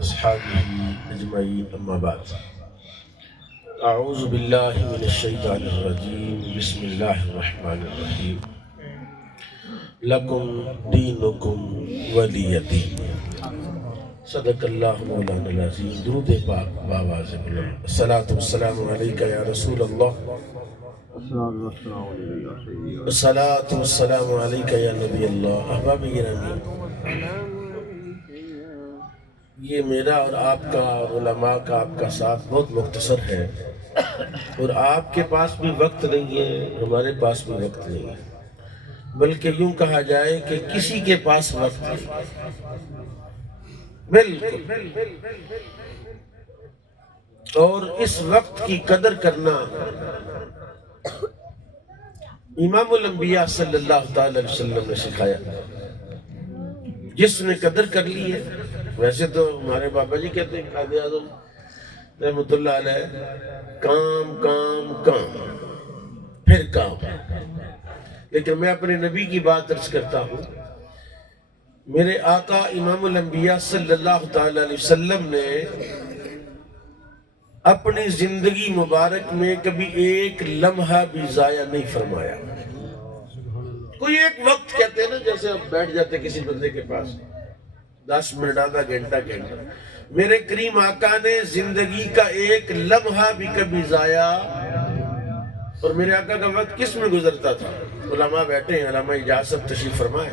أصحابه أجمعين أما بعد أعوذ بالله من الشيطان الرجيم بسم الله الرحمن الرحيم لكم دينكم ولي دين صدق اللہ مولانا العظیم درود پاک بآواز بلند الصلاۃ والسلام علیک یا رسول اللہ الصلاۃ والسلام علیک یا نبی اللہ احباب گرامی یہ میرا اور آپ کا اور علماء کا آپ کا ساتھ بہت مختصر ہے اور آپ کے پاس بھی وقت نہیں ہے ہمارے پاس بھی وقت نہیں ہے بلکہ یوں کہا جائے کہ کسی کے پاس وقت نہیں بالکل اور اس وقت کی قدر کرنا امام الانبیاء صلی اللہ تعالی علیہ وسلم نے سکھایا جس نے قدر کر لی ہے ویسے تو ہمارے بابا جی کہتے ہیں قائد اعظم رحمۃ اللہ علیہ کام کام کام پھر کام لیکن میں اپنے نبی کی بات عرض کرتا ہوں میرے آقا امام الانبیاء صلی اللہ تعالی علیہ وسلم نے اپنی زندگی مبارک میں کبھی ایک لمحہ بھی ضائع نہیں فرمایا کوئی ایک وقت کہتے ہیں نا جیسے آپ بیٹھ جاتے کسی بندے کے پاس 10 منٹ آدھا گھنٹہ میرے کریم آقا نے زندگی کا ایک لمحہ بھی کبھی ضائع اور میرے آقا کا وقت کس میں گزرتا تھا علماء بیٹھے ہیں علامہ اجازت تشریف فرمائے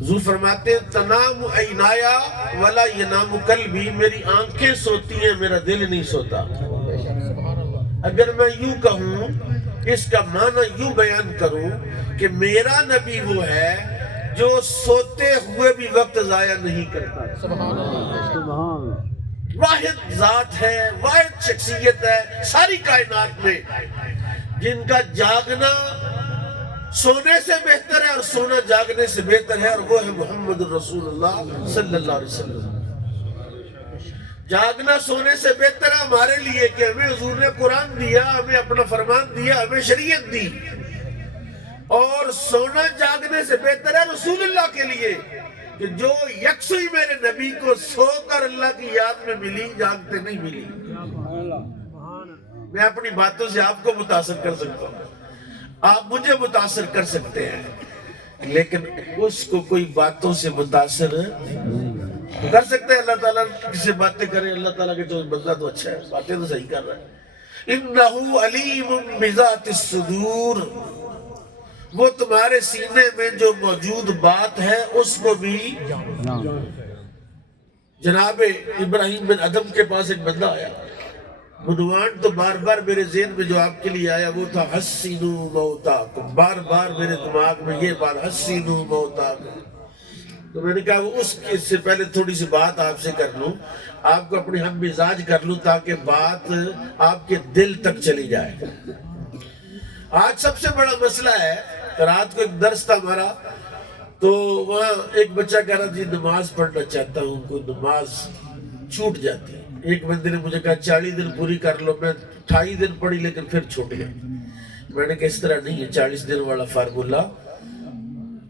حضور فرماتے ہیں تنام عینایا ولا ینام قلبی میری آنکھیں سوتی ہیں میرا دل نہیں سوتا اگر میں یوں کہوں اس کا معنی یوں بیان کروں کہ میرا نبی وہ ہے جو سوتے ہوئے بھی وقت ضائع نہیں کرتا واحد ذات ہے واحد شخصیت ہے ساری کائنات میں جن کا جاگنا سونے سے بہتر ہے اور سونا جاگنے سے بہتر ہے اور وہ ہے محمد رسول اللہ صلی اللہ علیہ وسلم جاگنا سونے سے بہتر ہے ہمارے لیے کہ ہمیں حضور نے قرآن دیا ہمیں اپنا فرمان دیا ہمیں شریعت دی اور سونا جاگنے سے بہتر ہے رسول اللہ کے لیے کہ جو یکسوئی میرے نبی کو سو کر اللہ کی یاد میں ملی جاگتے نہیں ملی میں اپنی باتوں سے آپ کو متاثر کر سکتا ہوں آپ مجھے متاثر کر سکتے ہیں لیکن اس کو کوئی باتوں سے متاثر کر سکتے ہیں اللہ تعالیٰ کسی باتیں کرے اللہ تعالیٰ کے جو بندہ تو اچھا ہے باتیں تو صحیح کر رہا ہے انہو علیم بذات الصدور وہ تمہارے سینے میں جو موجود بات ہے اس کو بھی جناب ابراہیم بن ادم کے پاس ایک بندہ آیا عنوان تو بار بار میرے ذہن میں جو آپ کے لیے آیا وہ تھا حسینو موتاکم بار بار میرے دماغ میں یہ بات حسینو موتاکم تو میں نے کہا وہ اس سے پہلے تھوڑی سی بات آپ سے کر لوں آپ کو اپنے ہم مزاج کر لوں تاکہ بات آپ کے دل تک چلی جائے آج سب سے بڑا مسئلہ ہے رات کو ایک درس تھا ہمارا تو وہاں ایک بچہ کہہ رہا جی نماز پڑھنا چاہتا ہوں کوئی نماز چھوٹ جاتی ہے ایک بندے نے مجھے کہا 40 دن پوری کر لو میں 28 دن پڑھی لیکن پھر چھوٹ گیا میں نے کہا اس طرح نہیں ہے 40 دن والا فارمولہ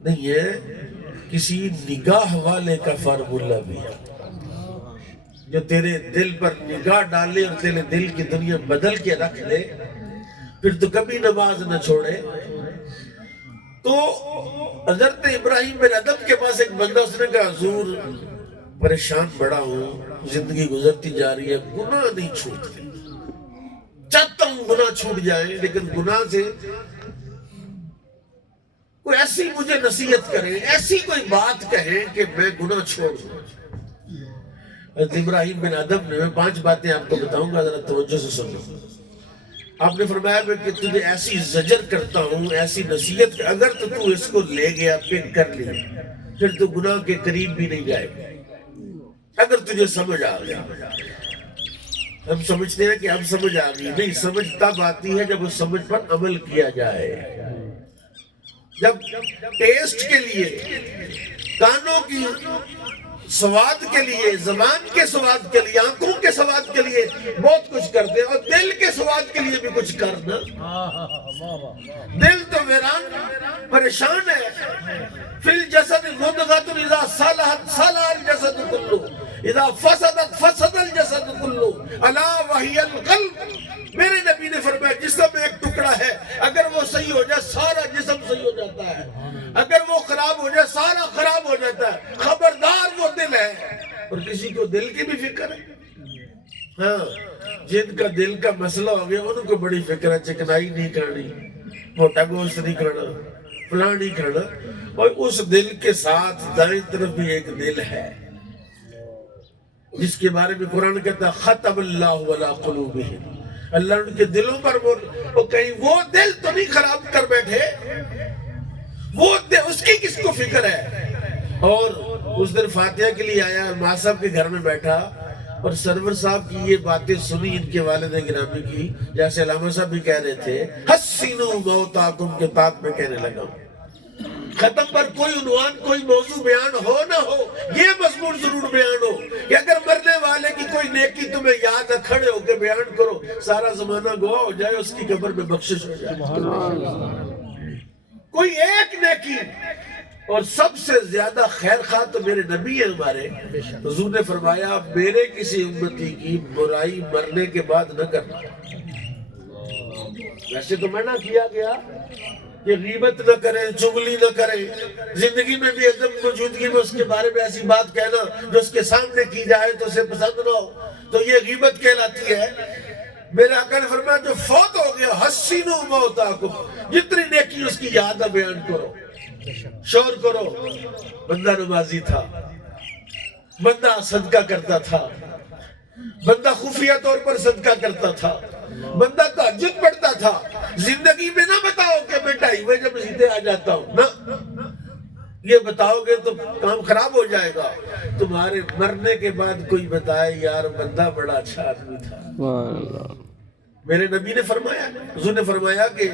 نہیں ہے کسی نگاہ والے کا فارمولہ بھی ہے جو تیرے دل پر نگاہ ڈالے اور تیرے دل کی دنیا بدل کے رکھ لے پھر تو کبھی نماز نہ چھوڑے تو حضرت ابراہیم بن ادم کے پاس ایک بندہ اس نے کہا حضور پریشان بڑا ہوں زندگی گزرتی جا رہی ہے گناہ نہیں چھوٹتے چاہتا ہوں گناہ چھوٹ جائے لیکن گناہ سے کوئی ایسی مجھے نصیحت کریں ایسی کوئی بات کہیں کہ میں گناہ چھوڑ دوں حضرت ابراہیم بن ادم نے میں 5 باتیں آپ کو بتاؤں گا ذرا توجہ سے سنو آپ نے فرمایا کہ تجھے ایسی زجر کرتا ہوں ایسی نصیحت اگر تو اس کو لے گیا پک کر لیا پھر تو گناہ کے قریب بھی نہیں جائے گا اگر تجھے سمجھ آ گیا ہم سمجھتے ہیں کہ ہم سمجھ آ گئی نہیں سمجھ تب آتی ہے جب اس سمجھ پر عمل کیا جائے جب ٹیسٹ کے لیے کانوں کی سواد کے لیے زبان کے سواد کے لیے آنکھوں کے سواد کے لیے بہت کچھ کرتے ہیں اور دل کے سواد کے لیے بھی کچھ کرنا دل تو ویران پریشان ہے فی الجسد مضغۃ اذا صلحت صلح الجسد کلہ اذا فسدت فسد الجسد کلو الا وہی القلب، میرے نبی نے فرمایا جسم ایک ٹکڑا ہے، اگر وہ صحیح ہو جائے سارا جسم صحیح ہو جاتا ہے، اگر وہ خراب ہو جائے سارا خراب ہو جاتا ہے۔ خبردار وہ دل ہے، اور کسی کو دل کی بھی فکر ہے، ہاں جن کا دل کا مسئلہ ہو گیا ان کو بڑی فکر ہے، چکنائی نہیں کرنی، موٹا گوشت نہیں کھانا، فلاں نہیں کھانا، اور اس دل کے ساتھ دائیں طرف بھی ایک دل ہے جس کے بارے میں قرآن کہتا ہے ختم اللہ علی قلوبہم، اللہ ان کے دلوں پر وہ کہیں وہ دل تو نہیں خراب کر بیٹھے، وہ دل اس کی کس کو فکر ہے۔ اور اس دن فاتحہ کے لیے آیا، ماں صاحب کے گھر میں بیٹھا اور سرور صاحب کی یہ باتیں سنی ان کے والد گرامی کی، جیسے علامہ صاحب بھی کہہ رہے تھے حسنوا موتاکم کے بعد میں کہنے لگا ہوں، ختم پر کوئی عنوان کوئی موضوع بیان ہو نہ ہو، یہ مضمون ضرور بیان ہو کہ اگر مرنے والے کی کوئی نیکی تمہیں یاد ہے، کھڑے ہو کے بیان کرو، سارا زمانہ گواہ ہو جائے، اس کی قبر میں بخشش ہو جائے۔ کوئی ایک نیکی، اور سب سے زیادہ خیر خواہ تو میرے نبی ہیں ہمارے، حضور نے فرمایا میرے کسی امتی کی برائی مرنے کے بعد نہ کرنا۔ ویسے تو منع کیا گیا کہ غیبت نہ کریں، چغلی نہ کریں، زندگی میں بھی عدم موجودگی میں اس کے بارے میں ایسی بات کہنا جو اس کے سامنے کی جائے تو اسے پسند نہ ہو، تو یہ غیبت کہلاتی ہے۔ میرے آقا نے فرمایا جو فوت ہو گیا حسنوا موتاکم، جتنی نیکی اس کی یاد بیان کرو، شور کرو۔ بندہ نمازی تھا، بندہ صدقہ کرتا تھا، بندہ خفیہ طور پر صدقہ کرتا تھا، بندہ تہجد پڑھتا تھا۔ زندگی میں نہ بتاؤ کہ میں 2:30 بجے مسجد آ جاتا ہوں، نہ، یہ بتاؤ گے تو کام خراب ہو جائے گا۔ تمہارے مرنے کے بعد کوئی بتائے یار بندہ بڑا اچھا آدمی تھا۔ میرے نبی نے فرمایا، حضور نے فرمایا کہ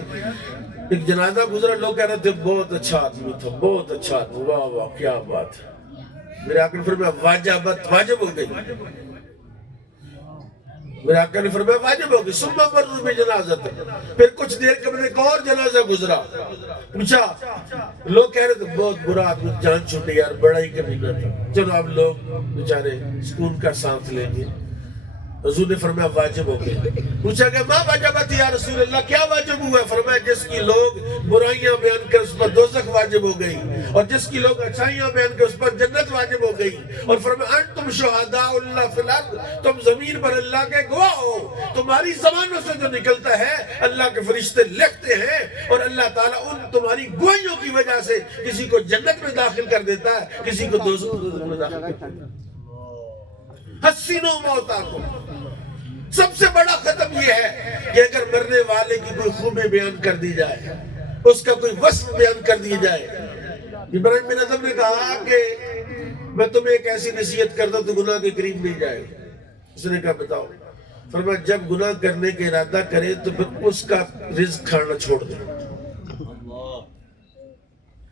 ایک جنازہ گزرا، لوگ کہہ رہے تھے بہت اچھا آدمی تھا، بہت اچھا آدمی، واہ واہ کیا بات ہے۔ میرے آقا نے فرمایا واجبت، واجب ہو گئی۔ میرے آقا نے فرمایا واجب ہو گئی۔ ثم مروا بجنازۃ، پھر کچھ دیر کے بعد ایک اور جنازہ گزرا، پوچھا، لوگ کہہ رہے تھے بہت برا آدمی، جان چھوٹی یار، بڑا ہی کمینہ تھا، چلو اب لوگ بیچارے سکون کا سانس لیں گے۔ حضور نے فرمایا واجب ہو گئی۔ پوچھا کہ ما واجبت یا رسول اللہ، کیا واجب ہوا؟ فرمایا جس کی لوگ برائیاں بیان کر اس پر دوزخ واجب ہو گئی، اور جس کی لوگ اچھائیاں بیان کر اس پر جنت واجب ہو گئی۔ اور فرمایا انتم شہداء اللہ فی الارض، تم زمین پر اللہ کے گواہ ہو، تمہاری زبانوں سے جو نکلتا ہے اللہ کے فرشتے لکھتے ہیں، اور اللہ تعالیٰ ان تمہاری گواہیوں کی وجہ سے کسی کو جنت میں داخل کر دیتا ہے، کسی کو دوزخ میں داخل کرتا ہے۔ حسنوا موتاکم، سب سے بڑا ختم یہ ہے کہ اگر مرنے والے کی کوئی خوبی بیان کر دی جائے، اس کا کوئی وصف بیان کر دی جائے۔ ابراہیم بن ادم نے کہا کہ میں تمہیں ایک ایسی نصیحت کرتا تو گناہ کے قریب نہیں جائے۔ اس نے کہا بتاؤ؟ فرمایا جب گناہ کرنے کا ارادہ کرے تو پھر اس کا رزق کھانا چھوڑ دے،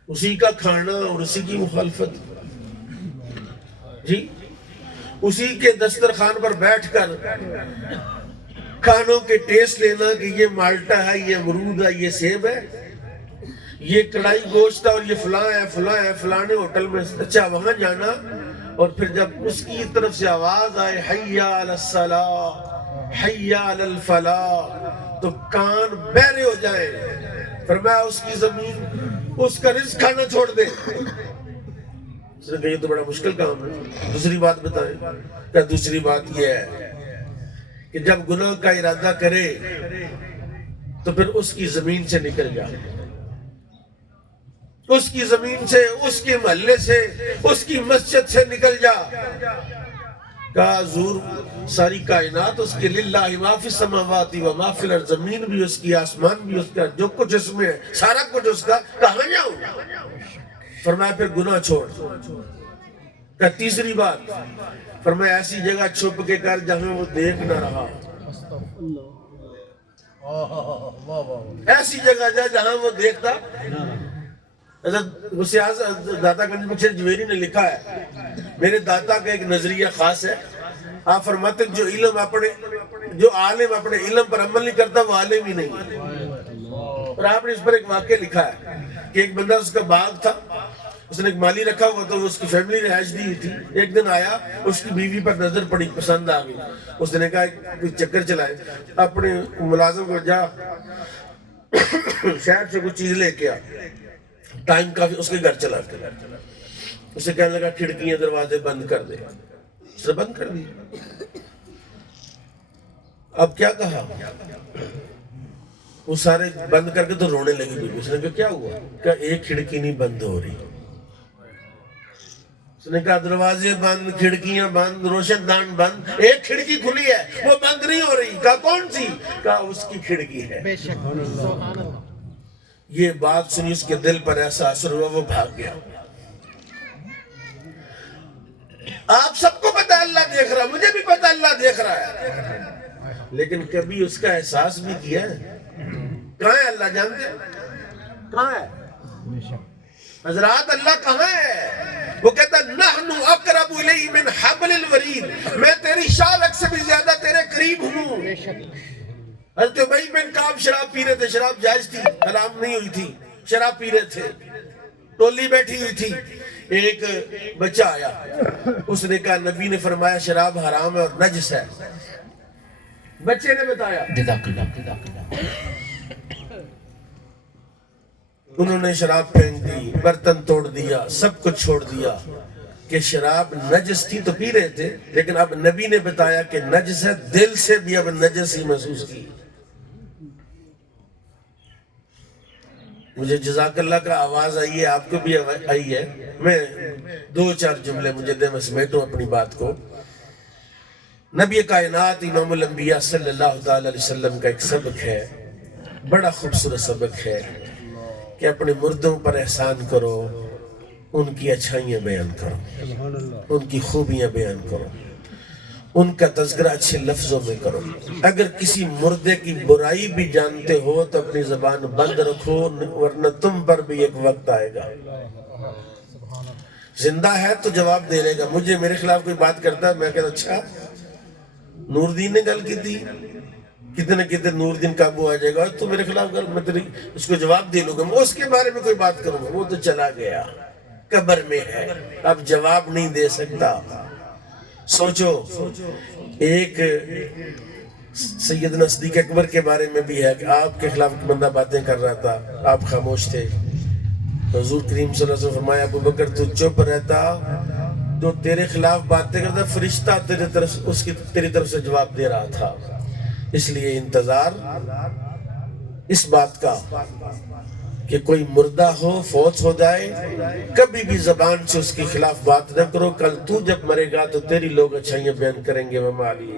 اسی کا کھانا اور اسی کی مخالفت، جی اسی کے دسترخوان پر بیٹھ کر کھانوں کے ٹیسٹ لینا کہ یہ مالٹا ہے، یہ امرود ہے، یہ سیب ہے، یہ کڑھائی گوشت ہے، اور یہ فلاں ہے فلاں ہے، فلانے ہوٹل میں، اچھا وہاں جانا، اور پھر جب اس کی طرف سے آواز آئے حی علی الصلاۃ حی علی الفلاح تو کان بہرے ہو جائیں۔ فرمایا اس کی زمین اس کا رزق کھانا چھوڑ دے۔ اس نے کہا یہ تو بڑا مشکل کام ہے، دوسری بات بتائیں؟ کیا دوسری بات یہ ہے کہ جب گناہ کا ارادہ کرے تو پھر اس کی زمین سے نکل جائے، اس کی زمین سے، اس کے محلے سے، اس کی مسجد سے نکل جا۔ کہا حضور ساری کائنات اس کے، للہ ما فی السماوات و ما فی الارض، زمین بھی اس کی، آسمان بھی اس کا، جو کچھ اس میں ہے سارا کچھ اس کا، کہاں جاؤں؟ فرمایا پھر گناہ چھوڑ۔ کہ تیسری بات، فرمایا ایسی جگہ چھپ کے کر جہاں وہ دیکھ نہ رہا، ایسی جگہ جا جہاں وہ دیکھتا۔ داتا گنج بخش جویری نے لکھا ہے، میرے داتا کا ایک نظریہ خاص ہے، آپ فرماتے ہیں جو عالم اپنے علم پر عمل نہیں کرتا وہ عالم ہی نہیں ہے۔ اور آپ نے اس پر ایک واقعہ لکھا ہے کہ ایک بندہ اس کا باغ تھا، اس نے ایک مالی رکھا ہوا تھا، اس کی فیملی رہائش دی تھی. ایک دن آیا، اس کی بیوی پر نظر پڑی، پسند آ گئی. اس نے کہا کوئی چکر چلائے، اپنے ملازم کو جا شہر سے کچھ چیز لے کے آ. ٹائم کافی، اس کے گھر چلا کے اسے کہنے لگا کھڑکیاں دروازے بند کر دے. اس نے بند کر دی. اب کیا کہا، وہ سارے بند کر کے تو رونے لگی بیوی. اس نے کہا کیا ہوا؟ کہا ایک کھڑکی نہیں بند ہو رہی. اس نے کہا دروازے بند، کھڑکیاں بند، روشن دان بند، ایک کھڑکی کھلی ہے وہ بند نہیں ہو رہی. کہا کون سی؟ کہا اس کی کھڑکی ہے. یہ بات سنی اس کے دل پر ایسا اثر ہوا، وہ بھاگ گیا. آپ سب کو پتا اللہ دیکھ رہا، مجھے بھی پتا اللہ دیکھ رہا ہے، لیکن کبھی اس کا احساس بھی کیا ہے؟ کہاں ہے اللہ؟ جانتے ہیں کہاں ہے حضرات؟ اللہ کہاں ہے؟ وہ کہتا نحن اقرب الیہ من حبل الورید، میں تیری شالک سے بھی زیادہ تیرے قریب ہوں. حضرت ابی بن کعب شراب پی رہے تھے. شراب جائز تھی، حرام نہیں ہوئی تھی. شراب پی رہے تھے، ٹولی بیٹھی ہوئی تھی. ایک بچہ آیا، اس نے کہا نبی نے فرمایا شراب حرام ہے اور نجس ہے. بچے نے بتایا، انہوں نے شراب پھینک دی، برتن توڑ دیا، سب کچھ چھوڑ دیا کہ شراب نجس تھی تو پی رہے تھے، لیکن اب نبی نے بتایا کہ نجس ہے. دل سے بھی اب نجس ہی محسوس کی. مجھے جزاک اللہ کا آواز آئی ہے، آپ کو بھی آئی ہے. میں دو چار جملے مجھے دے میں سمیٹوں اپنی بات کو. نبی کائنات امام الانبیاء صلی اللہ تعالی علیہ وسلم کا ایک سبق ہے، بڑا خوبصورت سبق ہے کہ اپنے مردوں پر احسان کرو، ان کی اچھائیاں بیان کرو، ان کی خوبیاں بیان کرو، ان کا تذکرہ اچھے لفظوں میں کرو. اگر کسی مردے کی برائی بھی جانتے ہو تو اپنی زبان بند رکھو، ورنہ تم پر بھی ایک وقت آئے گا. زندہ ہے تو جواب دے لے گا. مجھے میرے خلاف کوئی بات کرتا ہے، میں کہتا اچھا نور الدین نے گل کی تھی، کتنے نور الدین قابو آ جائے گا، تو میرے خلاف گل، میں تیری اس کو جواب دے لوں گا. میں اس کے بارے میں کوئی بات کروں گا، وہ تو چلا گیا، قبر میں ہے، اب جواب نہیں دے سکتا. سوچو، ایک سیدنا صدیق اکبر کے بارے میں بھی ہے کہ آپ کے خلاف بندہ باتیں کر رہا تھا، آپ خاموش تھے. حضور کریم صلی اللہ علیہ وسلم فرمایا ابو بکر تو چپ رہتا، جو تیرے خلاف باتیں کرتا فرشتہ تیری طرف سے جواب دے رہا تھا. اس لیے انتظار اس بات کا کہ کوئی مردہ ہو، فوت ہو جائے، کبھی بھی زبان سے اس کے خلاف بات نہ کرو. کل تو جب مرے گا تو تیری لوگ اچھائیاں بیان کریں گے. وما علیہ